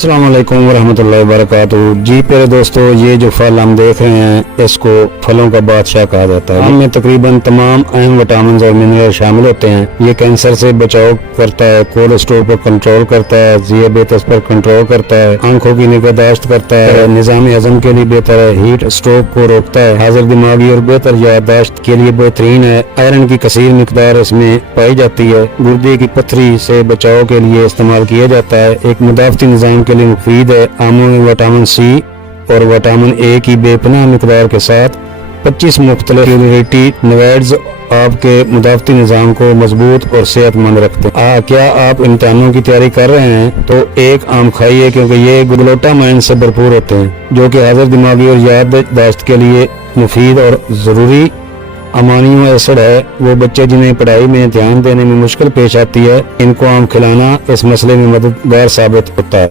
अस्सलाम वालेकुम वरहमतुल्लाहि वबरकातुहू। जी प्यारे दोस्तों, ये जो फल हम देख रहे हैं इसको फलों का बादशाह कहा जाता है। इनमें तकरीबन तमाम अहम विटामिन और मिनरल शामिल होते हैं। ये कैंसर से बचाव करता है, कोलेस्ट्रॉल पर कंट्रोल करता है, ज़ियाबेतस पर कंट्रोल करता है, आंखों की निगहदाश्त करता है, निज़ाम हज़म के लिए बेहतर है, हीट स्ट्रोक को रोकता है, हाजिर दिमागी और बेहतर याददाश्त के लिए बेहतरीन है। आयरन की कसीर मिकदार इसमें पाई जाती है। गुर्दे की पथरी से बचाव के लिए इस्तेमाल किया जाता है। एक मुदाफ़ती निज़ाम के लिए मुफीद है। आमों में विटामिन सी और विटामिन ए की बेपनाह मिकदार के साथ 25 मुख्तलिफ कैलोरीनॉइड्स आपके मुदाफ़ती निज़ाम को मजबूत और सेहतमंद रखते हैं। क्या आप इम्तिहानों की तैयारी कर रहे हैं तो एक आम खाइए, क्योंकि ये ग्लूटामाइन से भरपूर होते हैं जो कि हाजिर दिमागी और याददाश्त के लिए मुफीद और ज़रूरी अमाइनो एसिड है। वो बच्चे जिन्हें पढ़ाई में ध्यान देने में मुश्किल पेश आती है, इनको आम खिलाना इस मसले में मददगार साबित होता है।